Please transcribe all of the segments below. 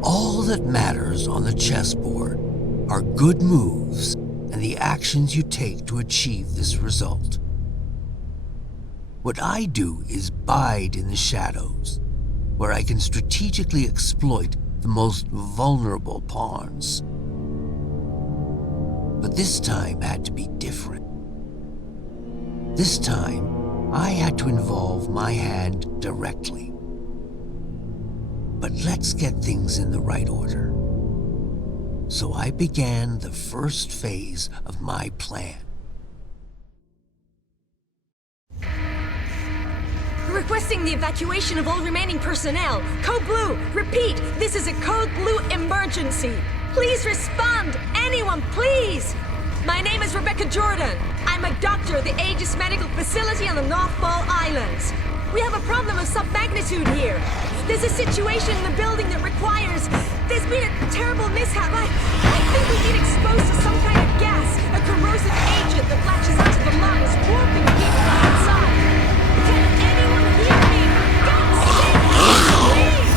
All that matters on the chessboard are good moves and the actions you take to achieve this result. What I do is bide in the shadows, where I can strategically exploit the most vulnerable pawns. But this time had to be different. This time, I had to involve my hand directly. But let's get things in the right order. So I began the first phase of my plan. Requesting the evacuation of all remaining personnel. Code Blue, repeat, this is a Code Blue emergency. Please respond, anyone, please. My name is Rebecca Jordan. I'm a doctor at the Aegis Medical Facility on the North Ball Islands. We have a problem of some magnitude here. There's a situation in the building that requires... There's been a terrible mishap. I think we've been exposed to some kind of gas, a corrosive agent that latches onto the lungs, warping people inside. Can anyone hear me? For God's sake, please!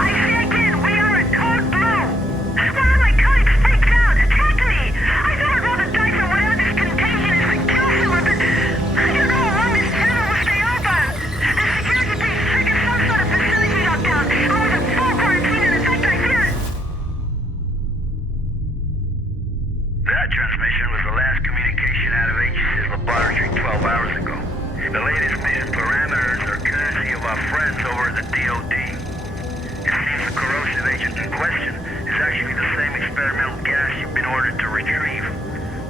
I say again, we are at Code Blue. One of my colleagues freaked out. Attacked me. I thought I'd roll the dice on whatever this contagion is and kill someone, but I don't know how long this channel will stay open. The security team triggered some sort of facility lockdown. I was in full quarantine, and in fact, I fear it. That transmission was the last communication out of Aegis' laboratory 12 hours ago. The latest mission parameters are courtesy of our friends over at the DOD. It seems the corrosive agent in question is actually the same experimental gas you've been ordered to retrieve.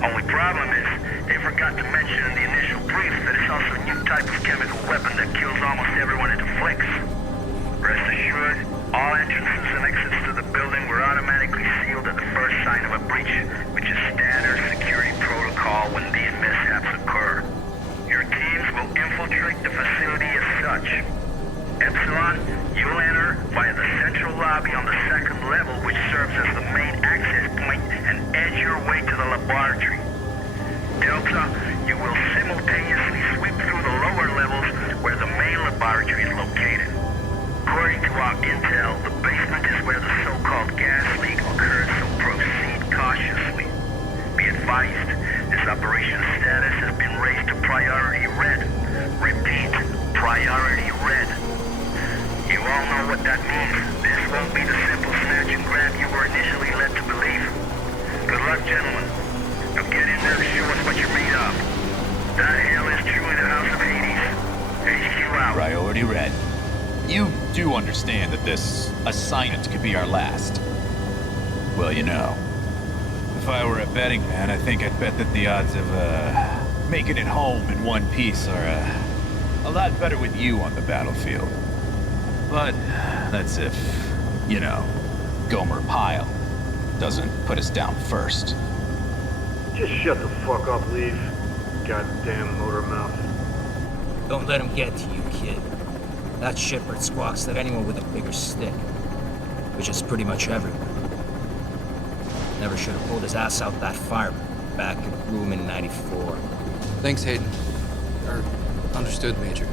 Only problem is, they forgot to mention in the initial brief that it's also a new type of chemical weapon that kills almost everyone it afflicts. Rest assured, all entrances and exits to the building were automatically sealed at the first sign of a breach, which is standard security protocol when these mishaps occur. Your teams will infiltrate the facility as such. Epsilon, you'll enter via the central lobby on the second level, which serves as the main access point, and edge your way to the laboratory. Delta, you will simultaneously sweep through the lower levels where the main laboratory is located. According to our intel, the basement is where the so-called gas leak occurred, so proceed cautiously. Be advised, this operation's status has been raised to priority red. Repeat, priority red. You all know what that means. This won't be the simple snatch and grab you were initially led to believe. Good luck, gentlemen. Now get in there and show us what you're made of. That hell is truly the House of Hades. HQ out. Priority red. You do understand that this assignment could be our last. Well, you know, if I were a betting man, I think I'd bet that the odds of making it home in one piece are a lot better with you on the battlefield. But that's if, you know, Gomer Pyle doesn't put us down first. Just shut the fuck up, Leaf. Goddamn motor mouth. Don't let him get to you, kid. That shitbird squawks at anyone with a bigger stick. Which is pretty much everyone. Never should have pulled his ass out that fireman back in room in 94. Thanks, Hayden. Understood, Major.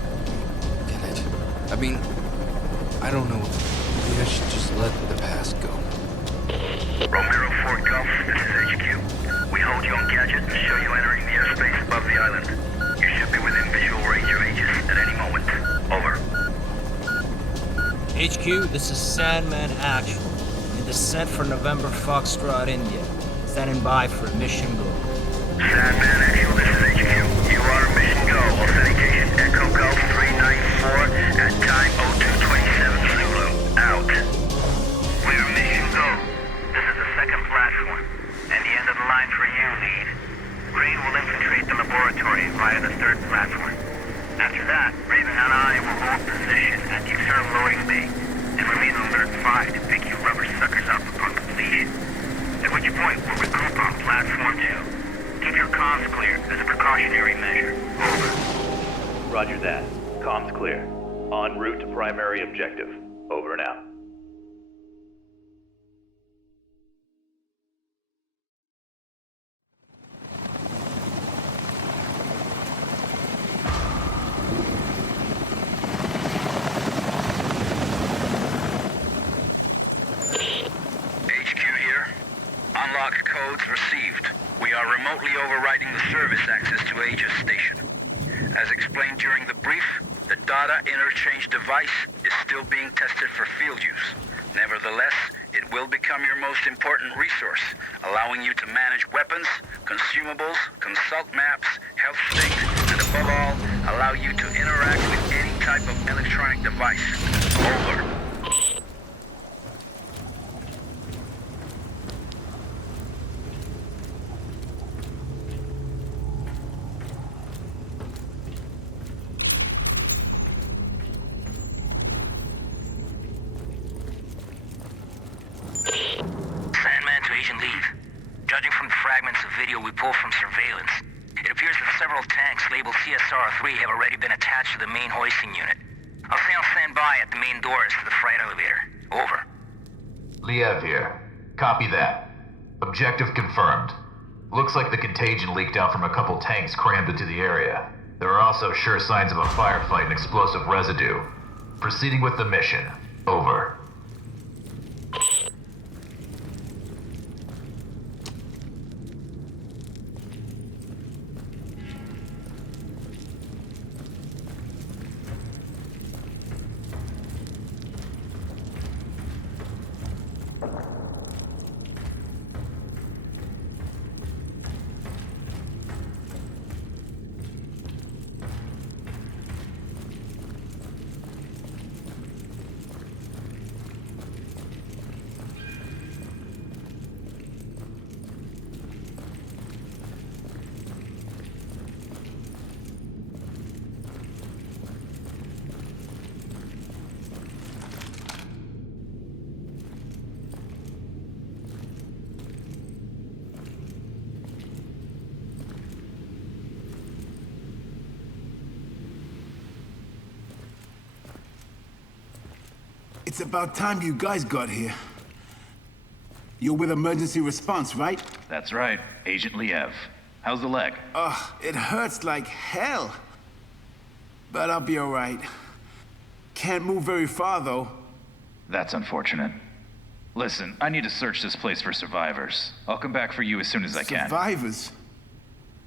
Get it? I mean, I don't know. Maybe I should just let the past go. Romero 4 Golf, this is HQ. We hold you on gadget and show you entering the airspace above the island. You should be within visual range of Aegis at any moment. Over. HQ, this is Sandman Actual. In descent for November Foxtrot, India. Standing by for mission go. Sandman Actual, this is HQ. You are mission go. Authentication Echo Golf 394 at time 0227 Zulu. Out. We're mission go. This is the second platform. And the end of the line for you, lead. Green will infiltrate the laboratory via the third platform. After that, Raven and I will hold position at the external loading bay and remain on alert 5 to pick you rubber suckers up upon completion. Roger that. Comms clear. En route to primary objective. Over and out. HQ here. Unlocked codes received. We are remotely overriding the service access to Aegis Station. As explained during the brief, the data interchange device is still being tested for field use. Nevertheless, it will become your most important resource, allowing you to manage weapons, consumables, consult maps, health state, and above all, allow you to interact with any type of electronic device. Over. Judging from the fragments of video we pulled from surveillance, it appears that several tanks labeled CSR-3 have already been attached to the main hoisting unit. I'll stay on standby at the main doors to the freight elevator. Over. Liev here. Copy that. Objective confirmed. Looks like the contagion leaked out from a couple tanks crammed into the area. There are also sure signs of a firefight and explosive residue. Proceeding with the mission. Over. It's about time you guys got here. You're with emergency response, right? That's right. Agent Liev. How's the leg? It hurts like hell. But I'll be all right. Can't move very far, though. That's unfortunate. Listen, I need to search this place for survivors. I'll come back for you as soon as I can. Survivors?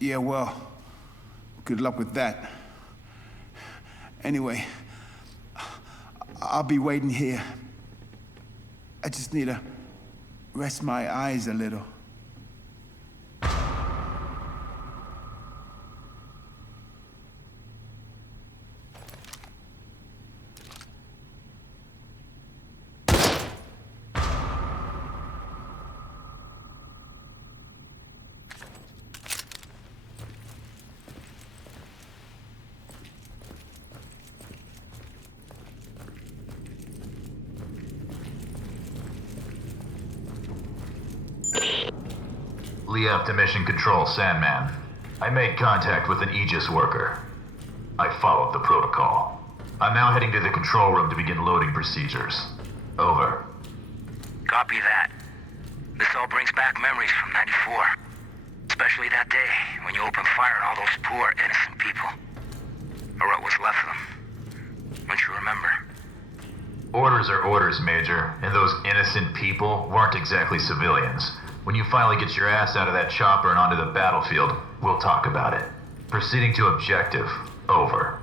Yeah, well, good luck with that. Anyway, I'll be waiting here. I just need to rest my eyes a little. Liev to Mission Control, Sandman. I made contact with an Aegis worker. I followed the protocol. I'm now heading to the control room to begin loading procedures. Over. Copy that. This all brings back memories from '94. Especially that day when you opened fire on all those poor, innocent people. Or what was left of them. Don't you remember? Orders are orders, Major, and those innocent people weren't exactly civilians. When you finally get your ass out of that chopper and onto the battlefield, we'll talk about it. Proceeding to objective. Over.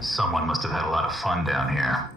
Someone must have had a lot of fun down here.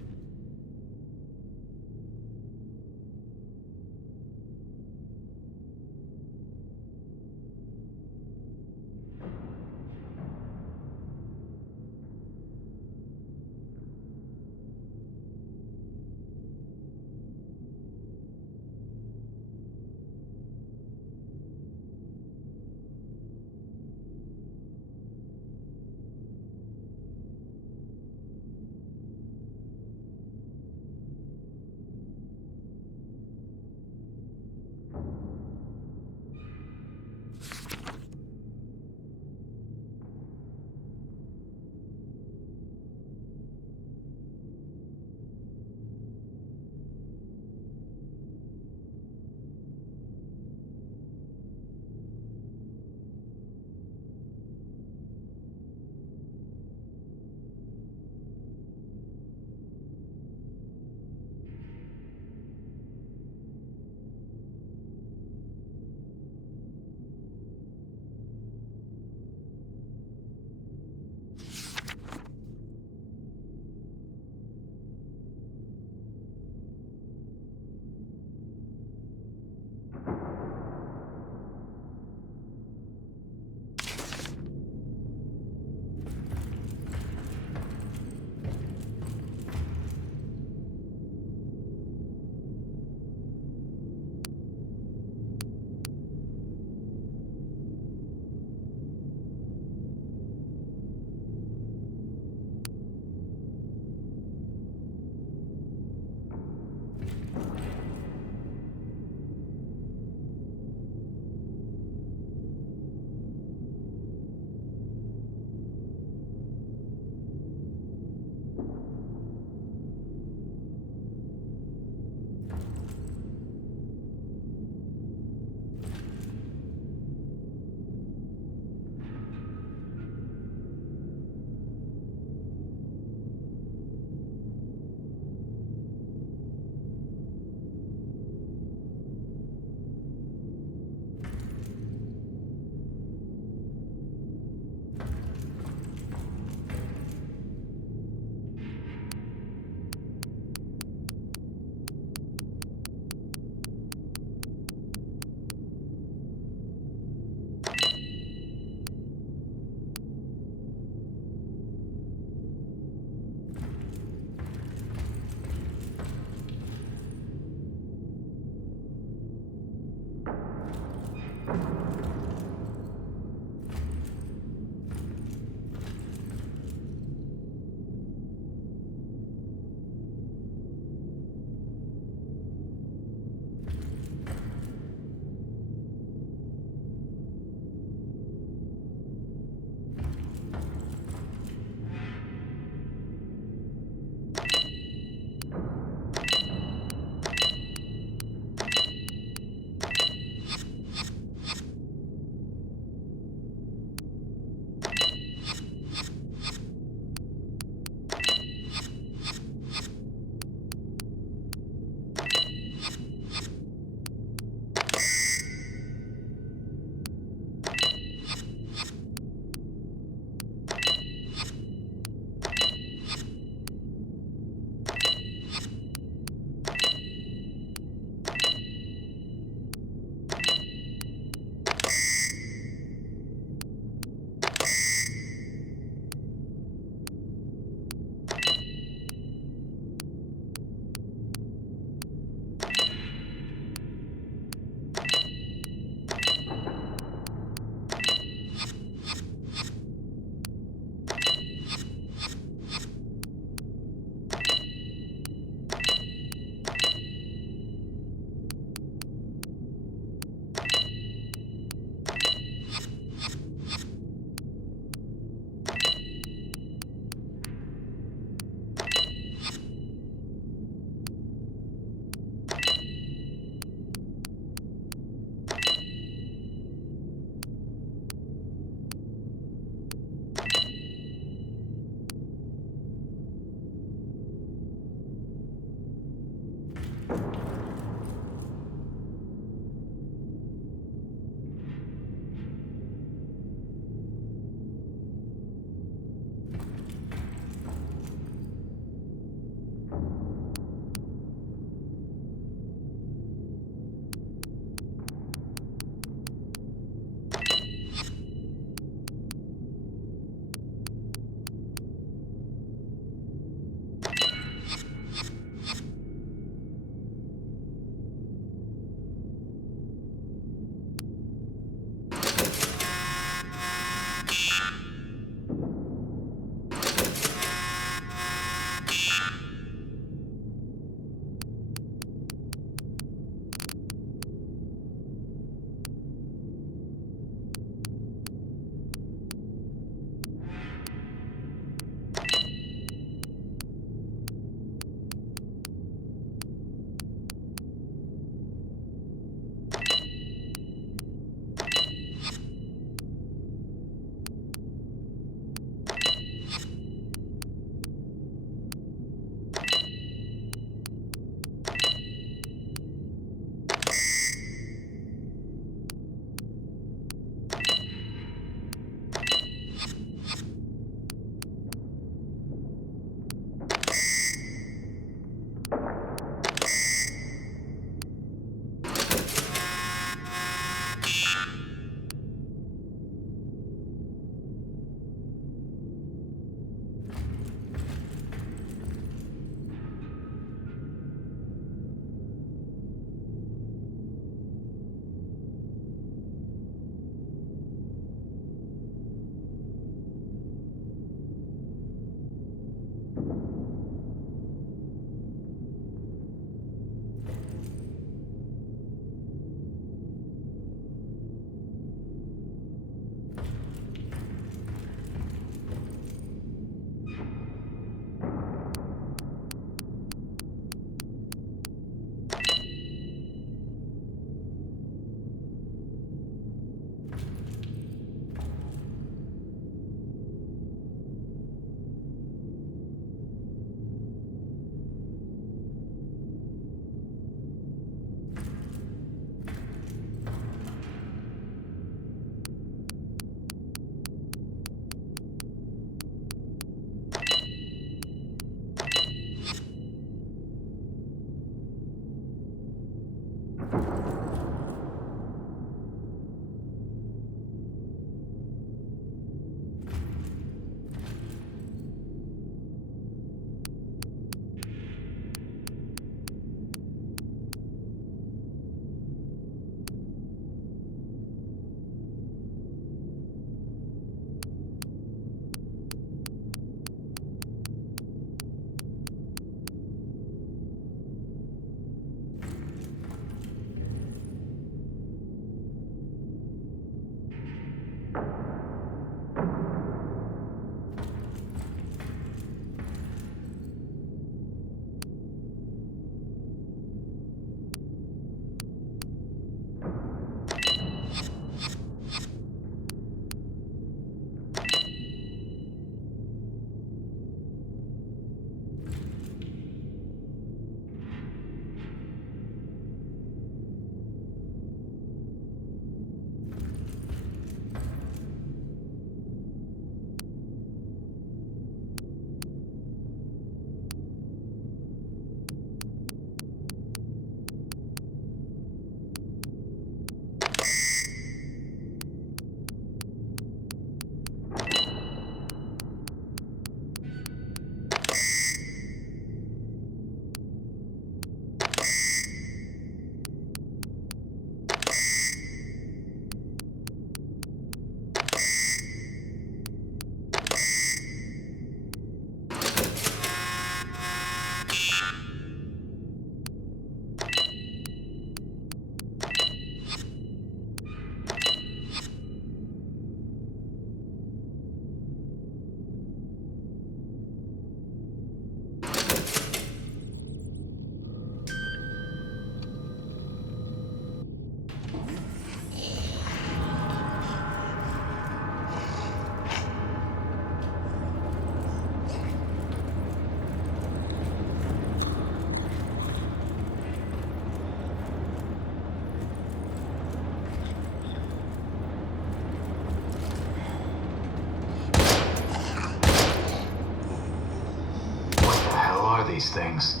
these things.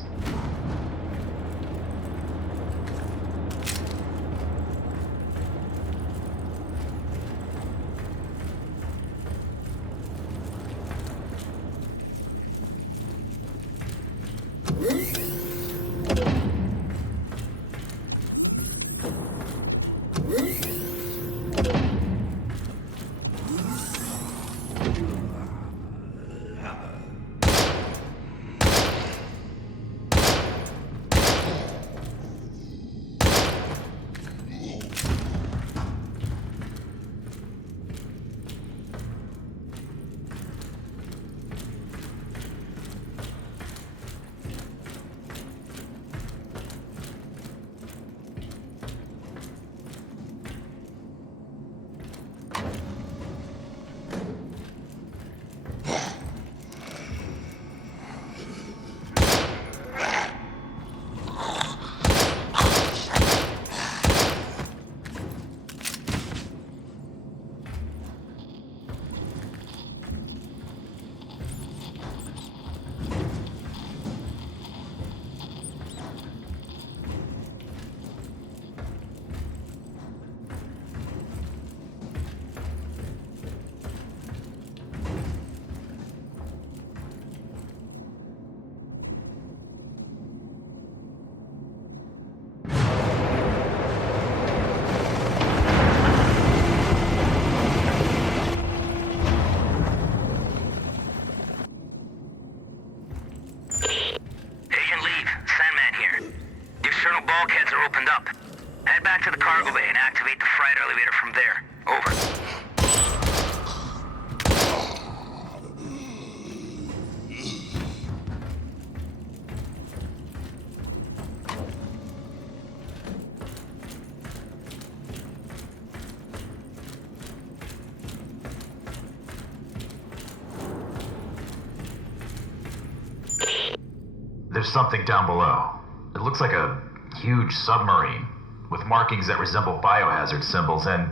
There's something down below. It looks like a huge submarine with markings that resemble biohazard symbols, and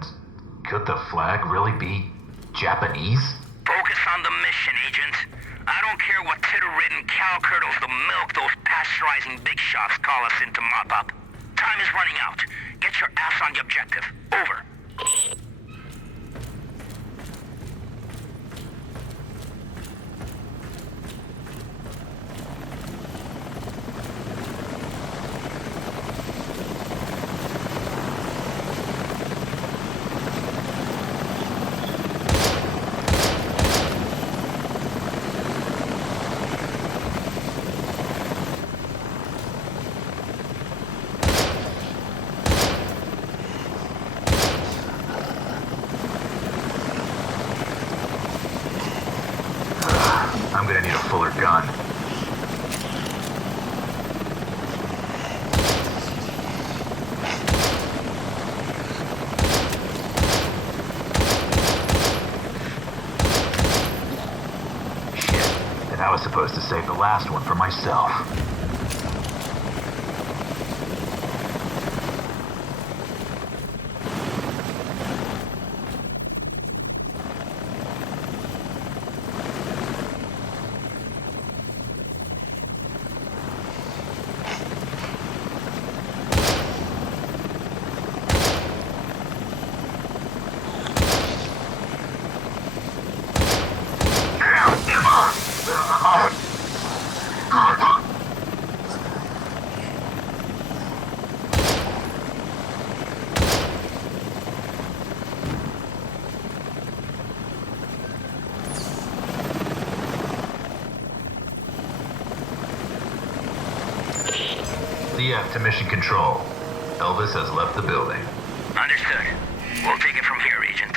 could the flag really be Japanese? Focus on the mission, Agent. I don't care what titter-ridden cow curdles the milk those pasteurizing big shots call us in to mop up. Time is running out. Get your ass on the objective. Over. I'm gonna need a fuller gun. Shit, and I was supposed to save the last one for myself. DF to mission control. Elvis has left the building. Understood. We'll take it from here, Agent.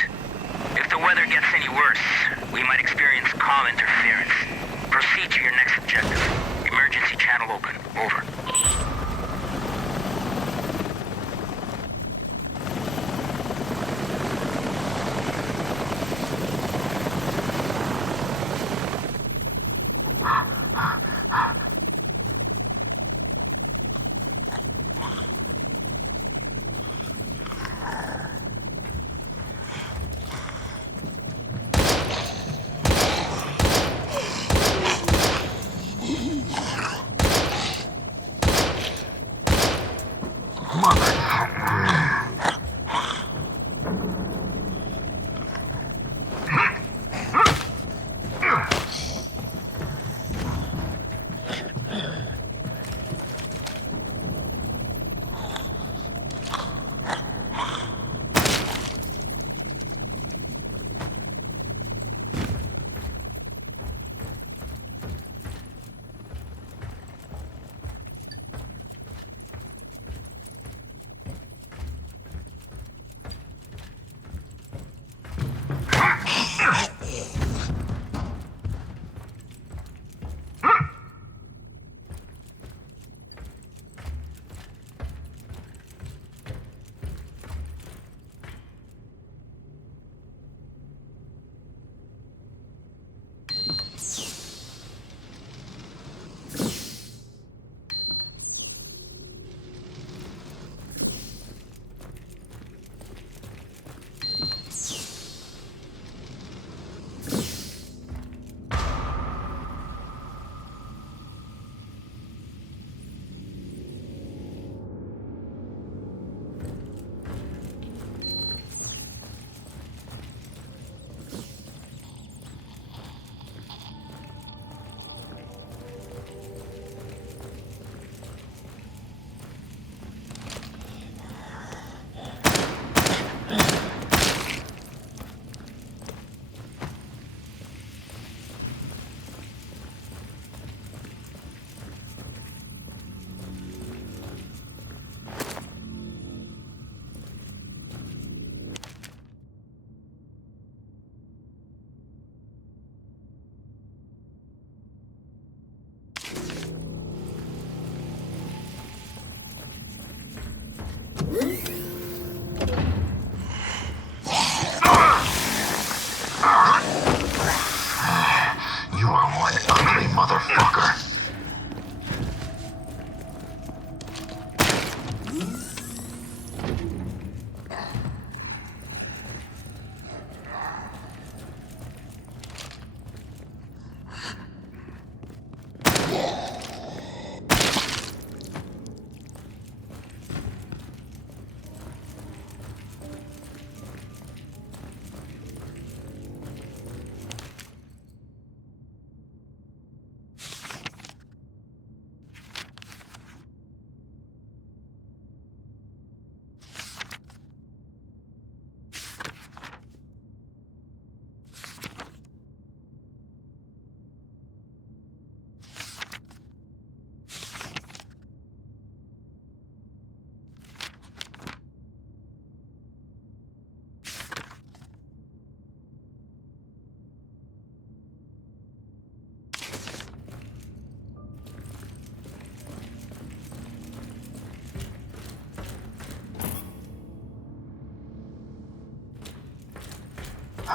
If the weather gets any worse, we might experience comm interference. Proceed to your next objective. Emergency channel open. Over.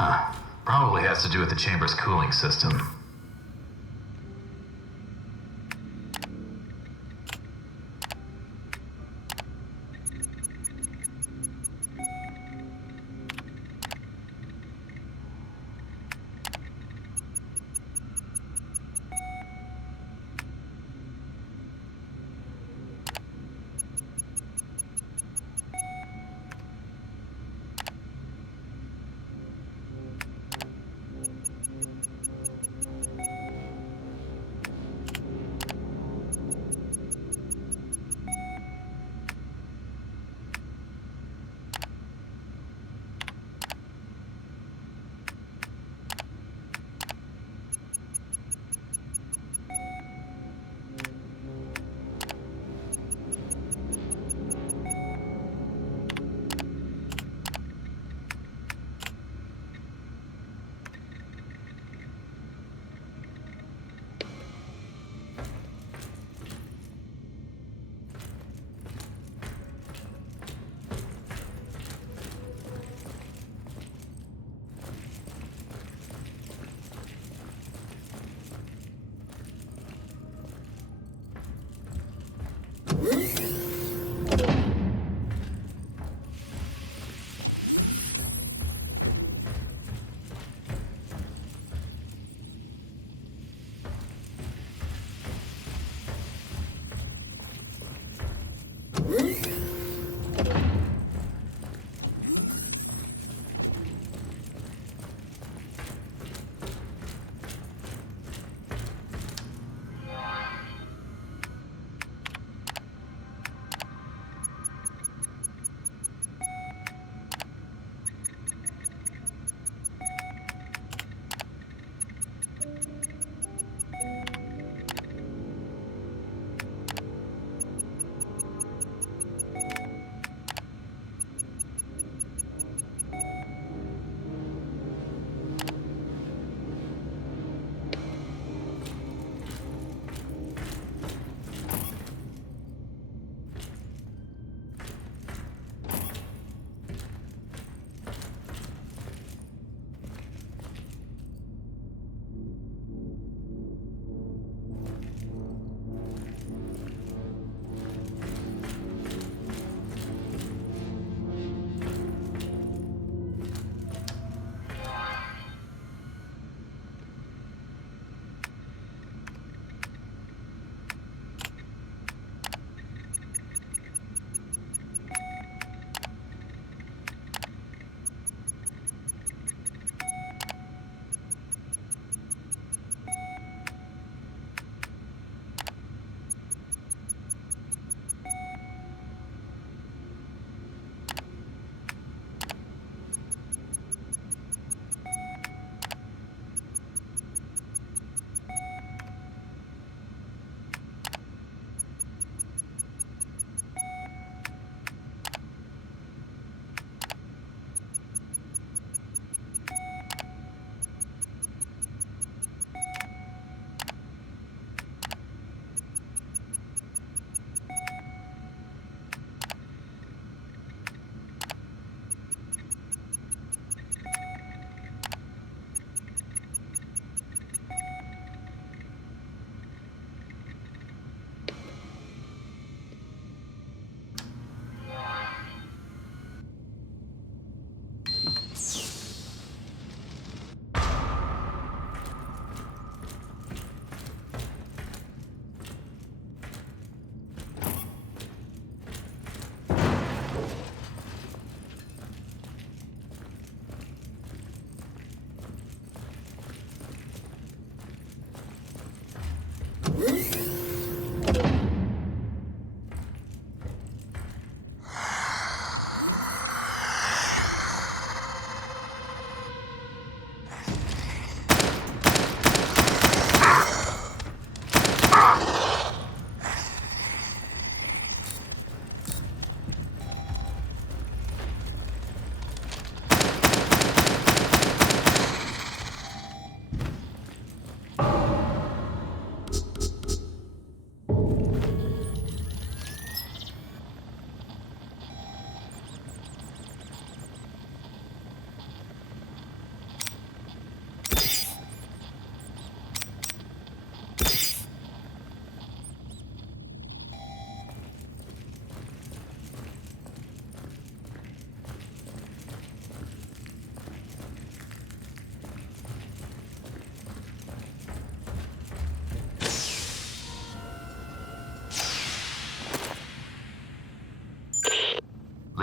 Huh. Probably has to do with the chamber's cooling system.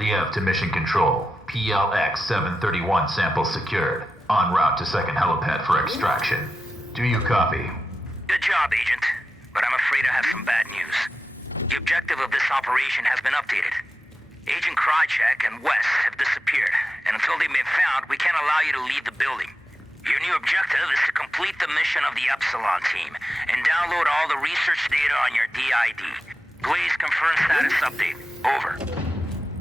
3F to Mission Control. PLX 731 sample secured. En route to second helipad for extraction. Do you copy? Good job, Agent. But I'm afraid I have some bad news. The objective of this operation has been updated. Agent Krychek and West have disappeared, and until they've been found, we can't allow you to leave the building. Your new objective is to complete the mission of the Epsilon team and download all the research data on your DID. Please confirm status update. Over.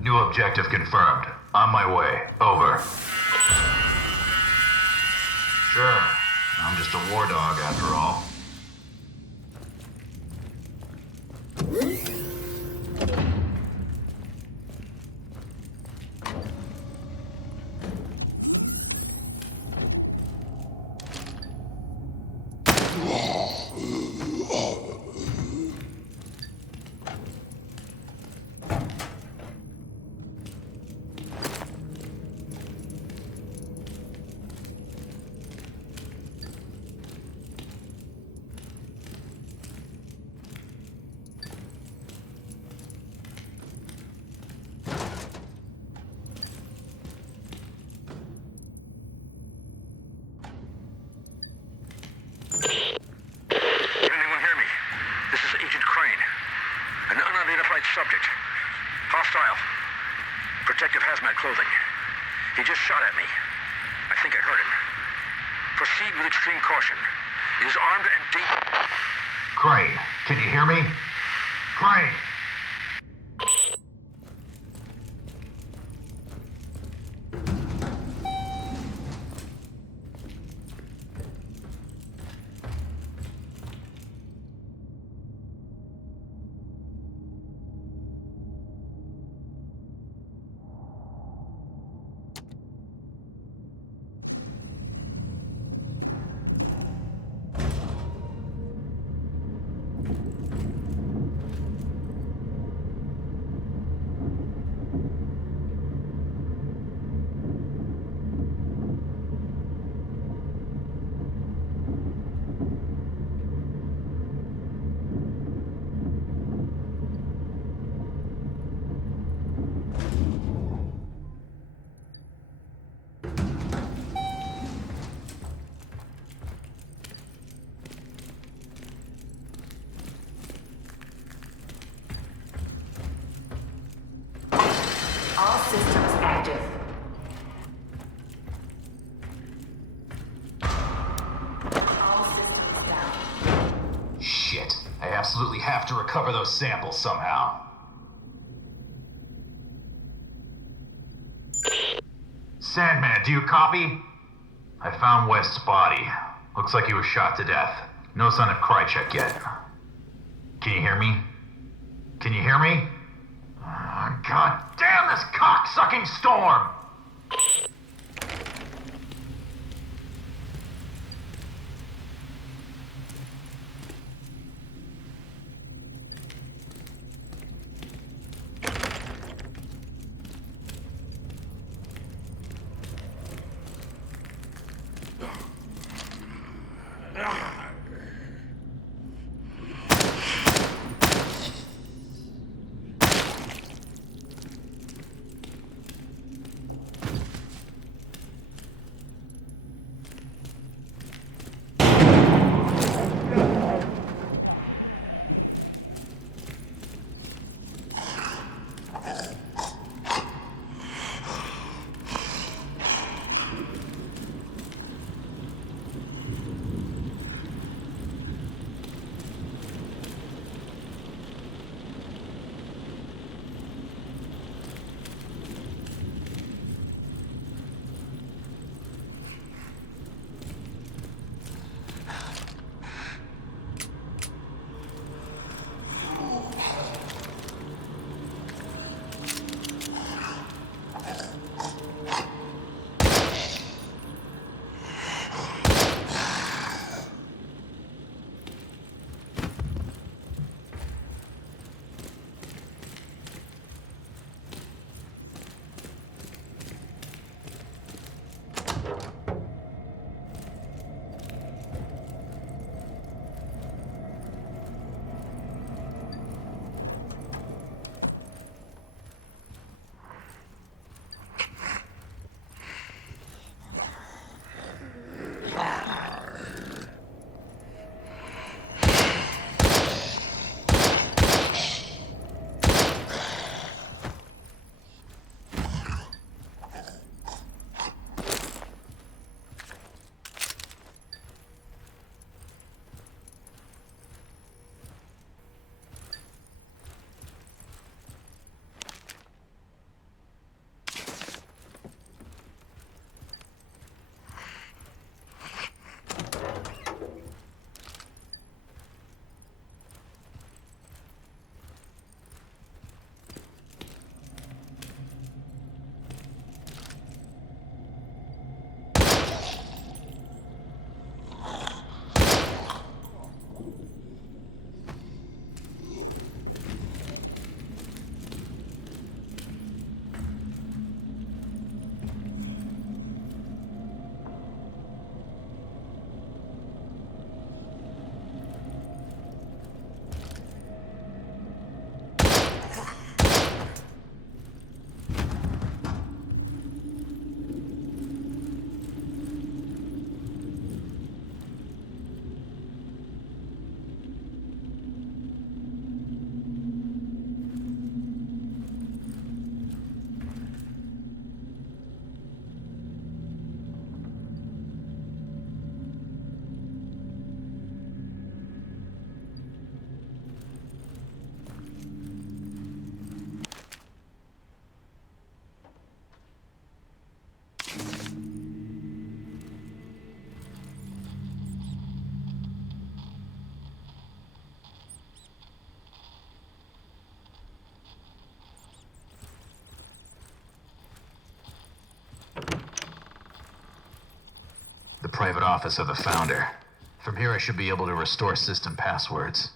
New objective confirmed. On my way. Over. Sure. I'm just a war dog after all. Subject. Hostile. Protective hazmat clothing. He just shot at me. I think I heard him. Proceed with extreme caution. He is armed and dangerous. Crane, can you hear me? Crane! All systems active. All systems down. Shit. I absolutely have to recover those samples somehow. Sandman, do you copy? I found West's body. Looks like he was shot to death. No sign of Krychek yet. Can you hear me? Can you hear me? God damn this cock-sucking storm! private office of the founder. From here I should be able to restore system passwords.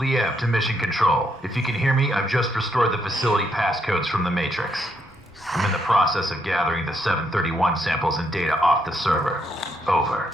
Liev to Mission Control. If you can hear me, I've just restored the facility passcodes from the Matrix. I'm in the process of gathering the 731 samples and data off the server. Over.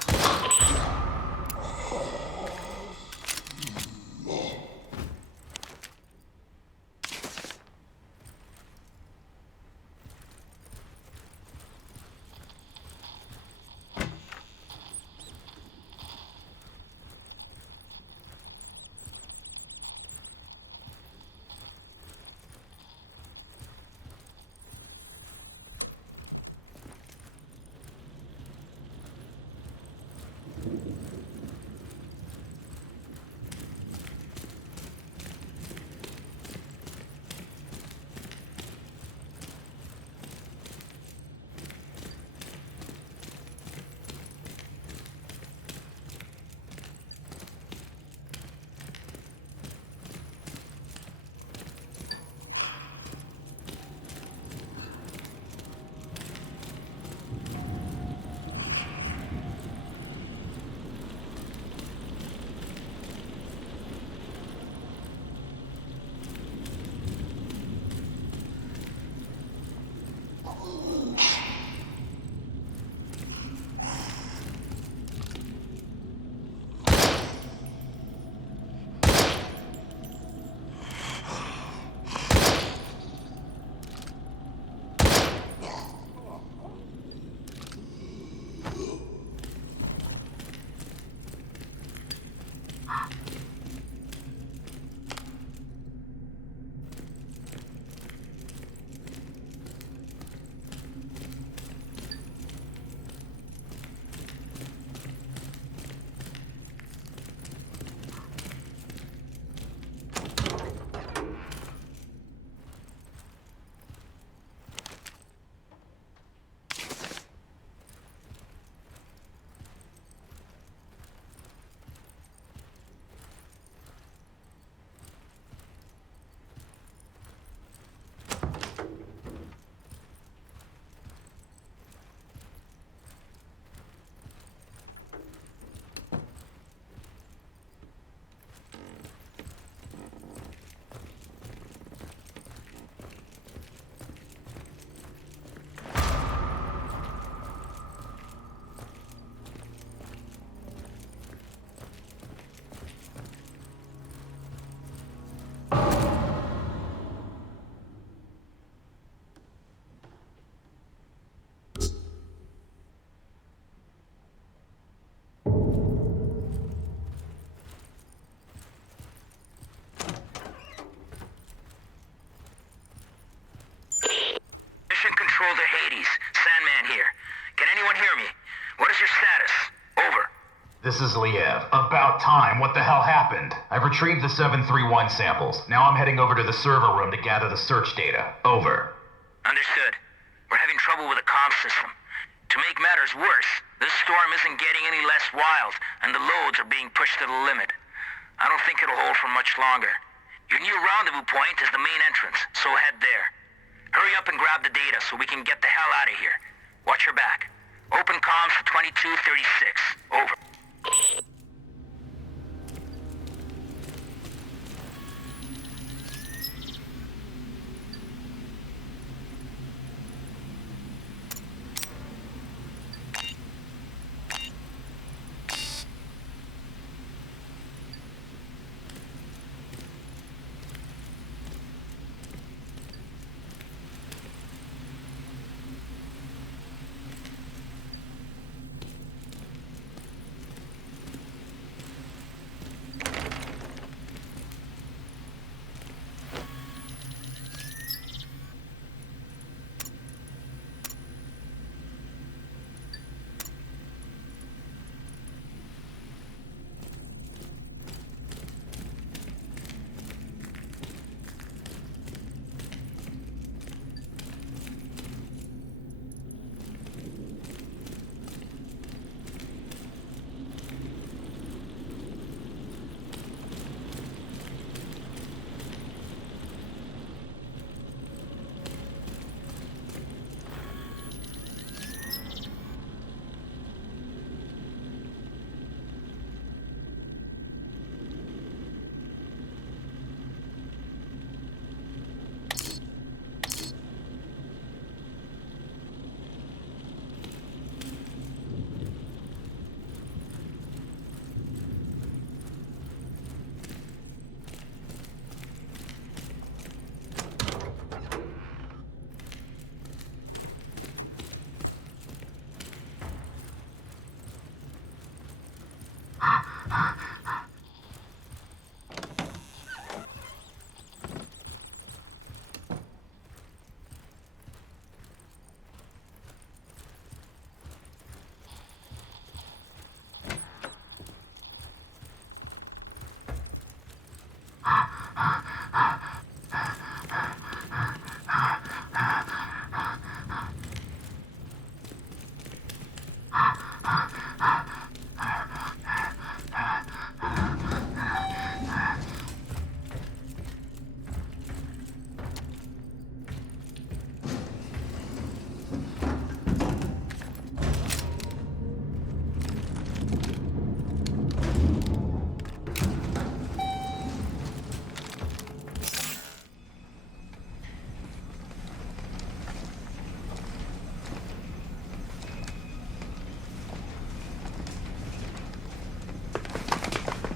This is Liev. About time. What the hell happened? I've retrieved the 731 samples. Now I'm heading over to the server room to gather the search data. Over. Understood. We're having trouble with the comm system. To make matters worse, this storm isn't getting any less wild, and the loads are being pushed to the limit. I don't think it'll hold for much longer. Your new rendezvous point is the main entrance, so head there. Hurry up and grab the data so we can get the hell out of here. Watch your back. Open comms for 2236. Over.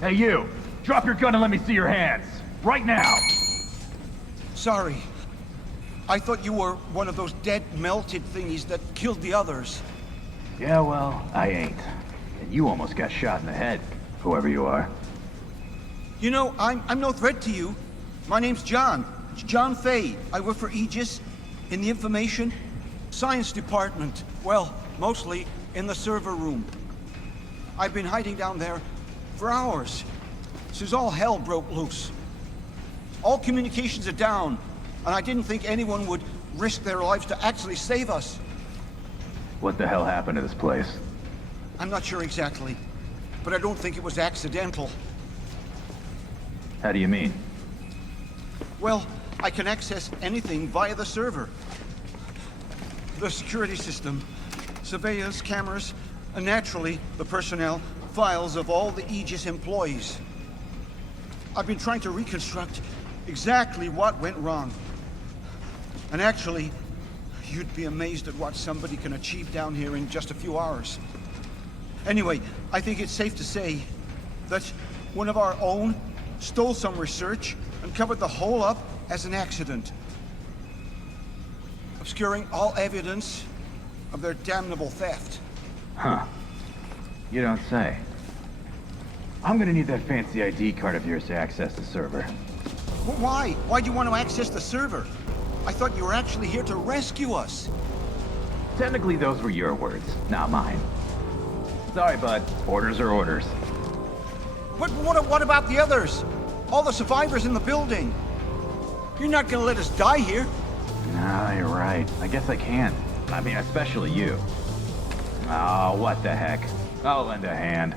Hey you! Drop your gun and let me see your hands! Right now! Sorry. I thought you were one of those dead, melted thingies that killed the others. Yeah, well, I ain't. And you almost got shot in the head, whoever you are. You know, I'm no threat to you. My name's John. John Fay. I work for Aegis in the information science department. Well, mostly in the server room. I've been hiding down there for hours, since all hell broke loose. All communications are down, and I didn't think anyone would risk their lives to actually save us. What the hell happened to this place? I'm not sure exactly, but I don't think it was accidental. How do you mean? Well, I can access anything via the server. The security system, surveillance cameras, and naturally, the personnel files of all the Aegis employees. I've been trying to reconstruct exactly what went wrong. And actually, you'd be amazed at what somebody can achieve down here in just a few hours. Anyway, I think it's safe to say that one of our own stole some research and covered the whole up as an accident, obscuring all evidence of their damnable theft. Huh. You don't say. I'm gonna need that fancy ID card of yours to access the server. Well, why? Why do you want to access the server? I thought you were actually here to rescue us. Technically, those were your words, not mine. Sorry, bud. Orders are orders. What about the others? All the survivors in the building? You're not gonna let us die here. No, you're right. I guess I can't. I mean, especially you. Oh, what the heck. I'll lend a hand.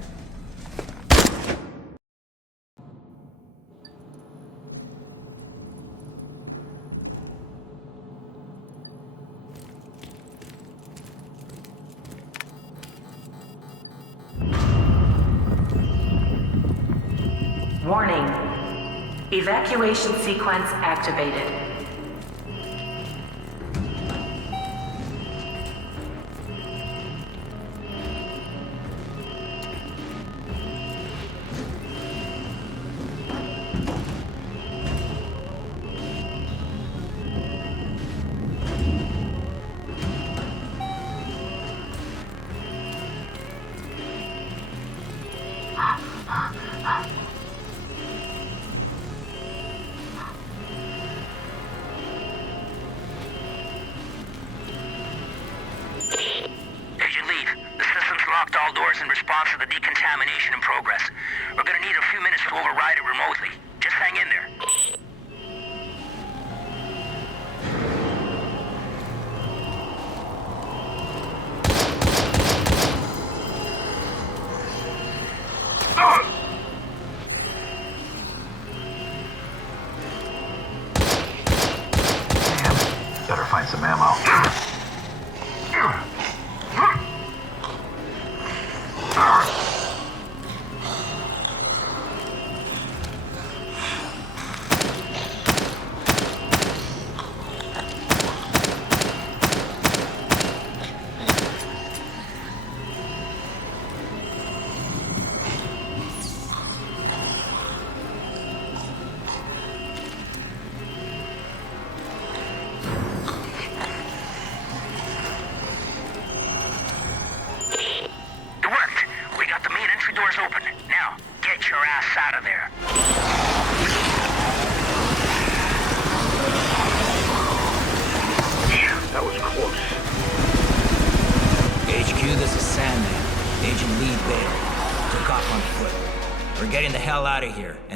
Warning. Evacuation sequence activated. in response to the decontamination in progress. We're gonna need a few minutes to override it remotely. Just hang in there. Damn. Better find some ammo.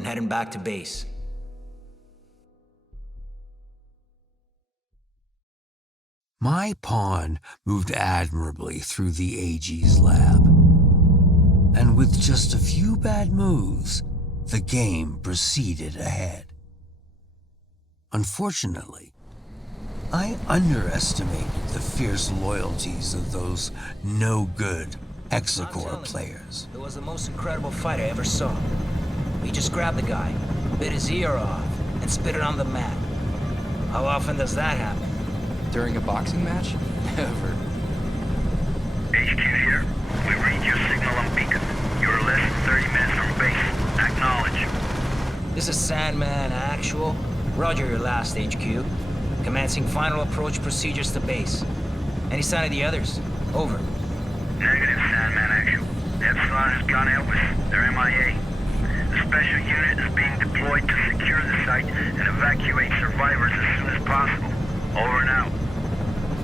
Heading back to base. My pawn moved admirably through the AG's lab. And with just a few bad moves, the game proceeded ahead. Unfortunately, I underestimated the fierce loyalties of those no-good ISAKOV players. It was the most incredible fight I ever saw. He just grabbed the guy, bit his ear off, and spit it on the mat. How often does that happen? During a boxing match? Never. HQ here. We read your signal on beacon. You're less than 30 minutes from base. Acknowledge. This is Sandman Actual. Roger your last HQ. Commencing final approach procedures to base. Any sign of the others? Over. Negative, Sandman Actual. Epsilon has gone Elvis. They're MIA. The special unit is being deployed to secure the site and evacuate survivors as soon as possible. Over and out.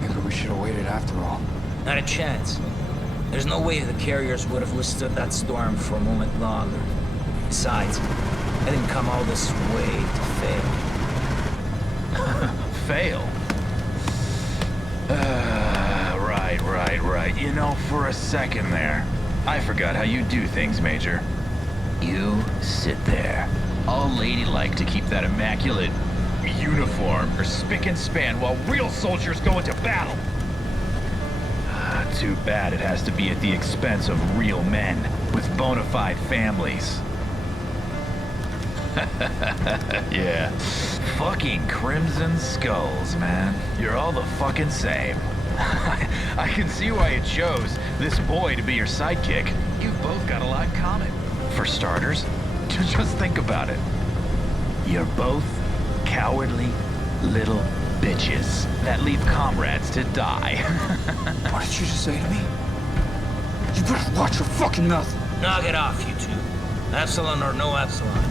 Maybe we should have waited after all. Not a chance. There's no way the carriers would have withstood that storm for a moment longer. Besides, I didn't come all this way to fail. Fail? Right. You know, for a second there, I forgot how you do things, Major. You sit there, all ladylike to keep that immaculate uniform or spick and span while real soldiers go into battle. Too bad it has to be at the expense of real men with bona fide families. Yeah. Fucking Crimson Skulls, man. You're all the fucking same. I can see why you chose this boy to be your sidekick. You've both got a lot in common. For starters, just think about it. You're both cowardly little bitches that leave comrades to die. What did you just say to me? You better watch your fucking mouth. Knock it off, you two. Epsilon or no Epsilon.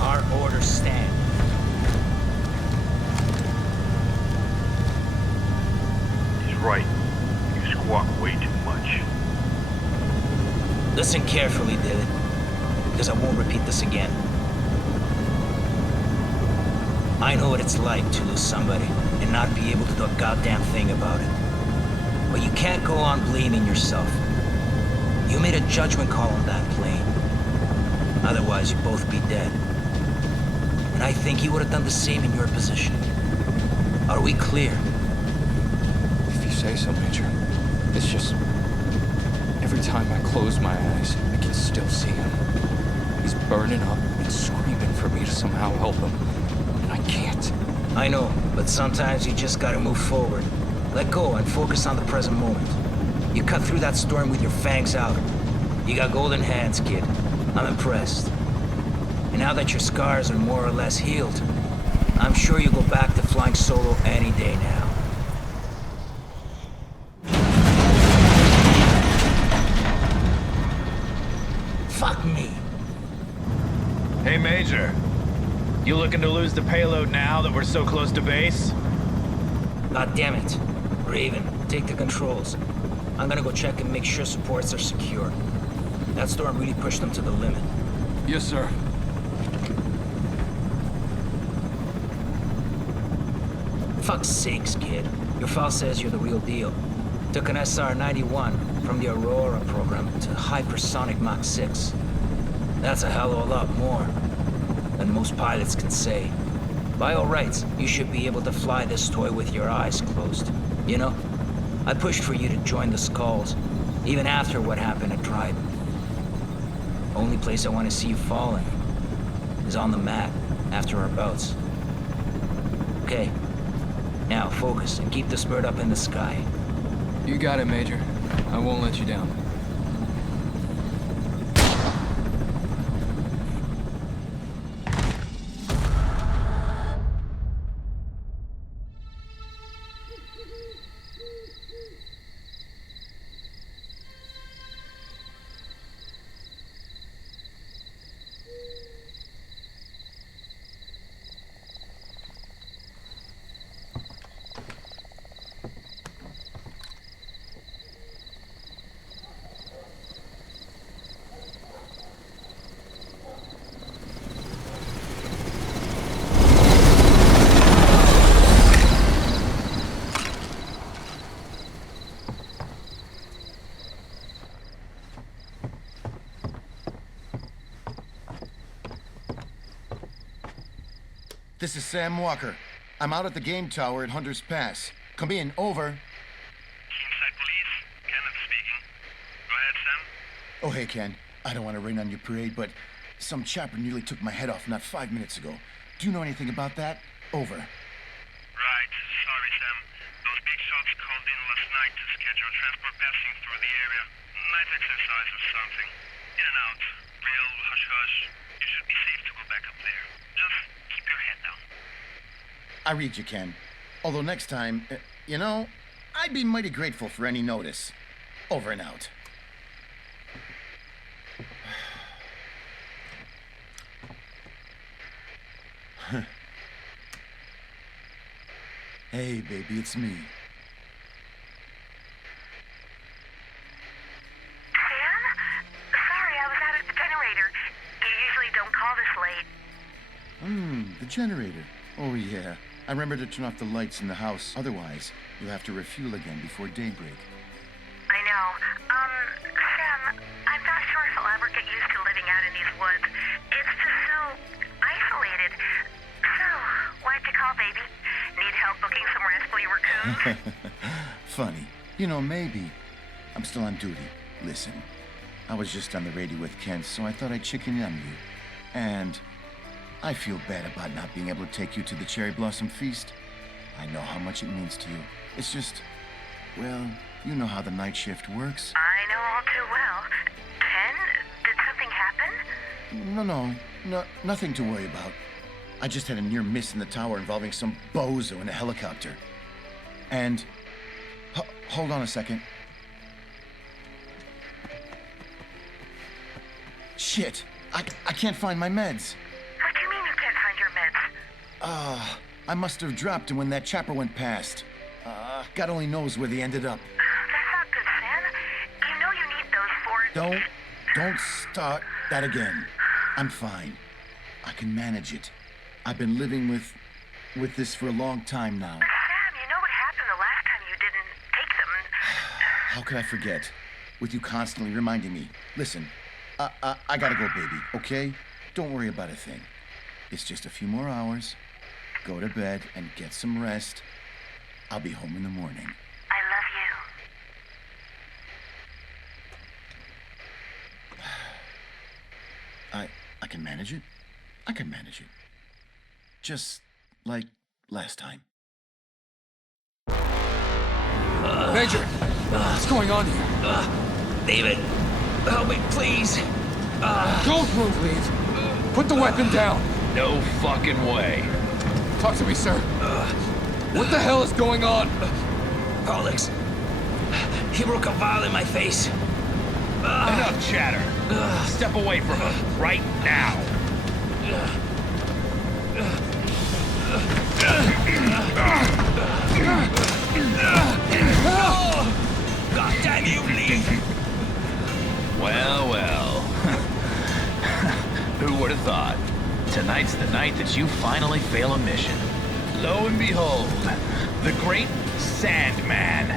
Our orders stand. He's right. You squawk way too much. Listen carefully, David. Because I won't repeat this again. I know what it's like to lose somebody and not be able to do a goddamn thing about it. But you can't go on blaming yourself. You made a judgment call on that plane. Otherwise, you'd both be dead. And I think you would have done the same in your position. Are we clear? If you say so, Major. It's just... every time I close my eyes, I can still see him. He's burning up been screaming for me to somehow help him, and I can't. I know, but sometimes you just gotta move forward. Let go and focus on the present moment. You cut through that storm with your fangs out. You got golden hands, kid. I'm impressed. And now that your scars are more or less healed, I'm sure you'll go back to flying solo any day now. Fuck me. Hey, Major. You looking to lose the payload now that we're so close to base? God damn it. Raven, take the controls. I'm gonna go check and make sure supports are secure. That storm really pushed them to the limit. Yes, sir. Fuck's sakes, kid. Your file says you're the real deal. Took an SR-91 from the Aurora program to hypersonic Mach 6. That's a hell of a lot more than most pilots can say. By all rights, you should be able to fly this toy with your eyes closed. You know, I pushed for you to join the Skulls, even after what happened at Trident. Only place I want to see you falling is on the mat after our bouts. Okay, now focus and keep the spurt up in the sky. You got it, Major. I won't let you down. This is Sam Walker. I'm out at the game tower at Hunter's Pass. Come in, over. Inside police, Kenneth speaking. Go ahead, Sam. Oh, hey, Ken. I don't want to rain on your parade, but some chopper nearly took my head off not 5 minutes ago. Do you know anything about that? Over. Right, sorry, Sam. Those big shots called in last night to schedule transport passing through the area. Night exercise or something. In and out. Real hush-hush. You should be safe to go back up there. Just keep your head down. I read you, Ken. Although next time, you know, I'd be mighty grateful for any notice. Over and out. Hey, baby, it's me. Sam? Sorry, I was out at the generator. You usually don't call this late. The generator. Oh, yeah. I remember to turn off the lights in the house. Otherwise, you'll have to refuel again before daybreak. I know. Sam, I'm not sure if I'll ever get used to living out in these woods. It's just so isolated. So, why'd you call, baby? Need help booking some rest while you were cooned? Funny. You know, maybe. I'm still on duty. Listen, I was just on the radio with Ken, so I thought I'd chicken in on you. And I feel bad about not being able to take you to the Cherry Blossom Feast. I know how much it means to you. It's just, well, you know how the night shift works. I know all too well. Ken, did something happen? No, nothing to worry about. I just had a near miss in the tower involving some bozo in a helicopter. And, hold on a second. Shit, I can't find my meds. What do you mean you can't find your meds? I must have dropped them when that chopper went past. God only knows where they ended up. That's not good, Sam. You know you need those for... Don't start that again. I'm fine. I can manage it. I've been living with this for a long time now. Sam, you know what happened the last time you didn't take them. How could I forget? With you constantly reminding me. Listen, I gotta go, baby, okay? Don't worry about a thing. It's just a few more hours. Go to bed and get some rest. I'll be home in the morning. I love you. I can manage it? I can manage it. Just like last time. Major, what's going on here? David, help me, please. Don't move, Leave. Put the weapon down. No fucking way. Talk to me, sir. What the hell is going on? Alex, he broke a vial in my face. Enough chatter. Step away from him right now. God damn you, Lee! Well, well. Who would have thought? Tonight's the night that you finally fail a mission. Lo and behold, the great Sandman.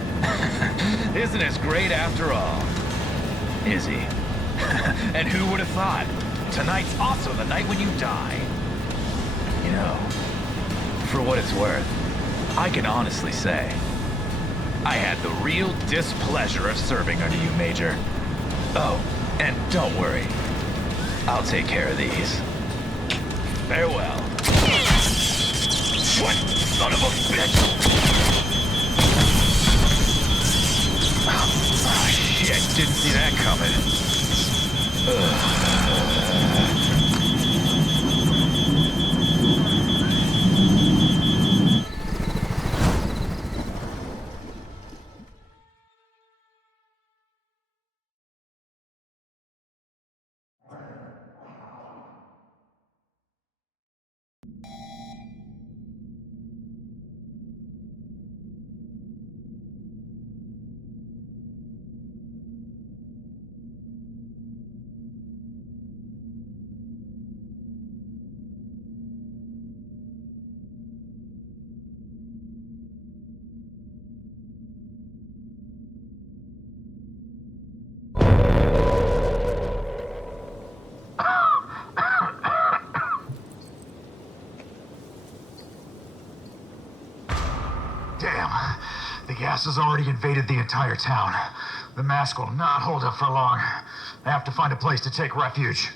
Isn't as great after all. Is he? And who would have thought? Tonight's also the night when you die. You know, for what it's worth, I can honestly say, I had the real displeasure of serving under you, Major. Oh, and don't worry. I'll take care of these. Farewell. What son of a bitch! Oh, shit, didn't see that coming. Damn. The gas has already invaded the entire town. The mask will not hold up for long. I have to find a place to take refuge.